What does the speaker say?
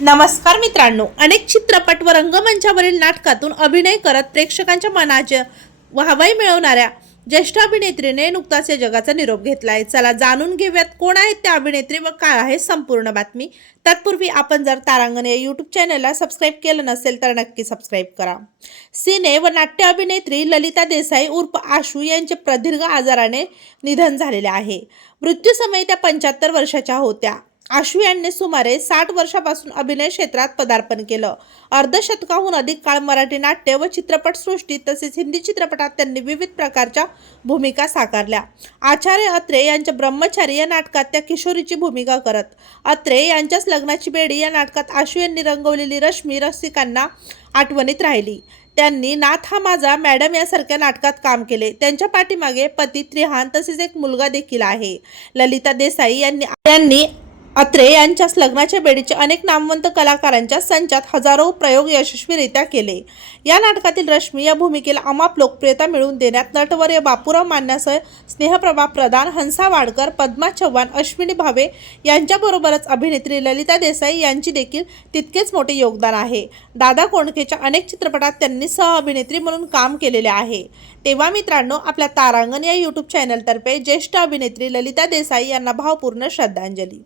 नमस्कार मित्रांनो अनेक चित्रपट व रंगमंचावरील नाटकातून अभिनय करत प्रेक्षकांच्या मनाचे वाहवाई मिळवणाऱ्या ज्येष्ठ अभिनेत्रीने नुकताच या जगाचा निरोप घेतला आहे चला जाणून घेऊयात कोण आहेत त्या अभिनेत्री व काय आहे संपूर्ण बातमी. तत्पूर्वी आपण जर तारांगण या यूट्यूब चॅनलला सबस्क्राईब केलं नसेल तर नक्की सबस्क्राईब करा. सिने व नाट्य अभिनेत्री ललिता देसाई उर्फ आशू यांचे प्रदीर्घ आजाराने निधन झालेले आहे. मृत्यूसमयी त्या पंच्याहत्तर वर्षाच्या होत्या. आशू यांनी सुमारे साठ वर्षापासून अभिनय क्षेत्रात पदार्पण केलं. अर्धशतकाहून अधिक काळ मराठी नाट्य व चित्रपटसृष्टीत तसेच हिंदी चित्रपटात त्यांनी विविध प्रकारच्या भूमिका साकारल्या. आचार्य अत्रे यांच्या ब्रह्मचारी या नाटकात त्या किशोरीची भूमिका करत. अत्रे यांच्याच लग्नाची बेडी या नाटकात आशू यांनी रंगवलेली रश्मी रसिकांना आठवणीत राहिली. त्यांनी नाथ हा माझा मॅडम यासारख्या नाटकात काम केले. त्यांच्या पाठीमागे पती त्रिहान तसेच एक मुलगा देखील आहे. ललिता देसाई यांनी यांनी अत्रे यांच्याच लग्नाच्या बेडीचे अनेक नामवंत कलाकारांच्या संचात हजारो प्रयोग यशस्वीरित्या केले. या नाटकातील रश्मी या भूमिकेला अमाप लोकप्रियता मिळवून देण्यात नटवर्य बापूराव मान्यासह स्नेहप्रभा प्रधान हंसा वाडकर पद्मा चव्हाण अश्विनी भावे यांच्याबरोबरच अभिनेत्री ललिता देसाई यांची देखील तितकेच मोठे योगदान आहे. दादा कोंडकेच्या अनेक चित्रपटात त्यांनी सह अभिनेत्री म्हणून काम केलेले आहे. तेव्हा मित्रांनो आपल्या तारांगण या यूट्यूब चॅनलतर्फे ज्येष्ठ अभिनेत्री ललिता देसाई यांना भावपूर्ण श्रद्धांजली.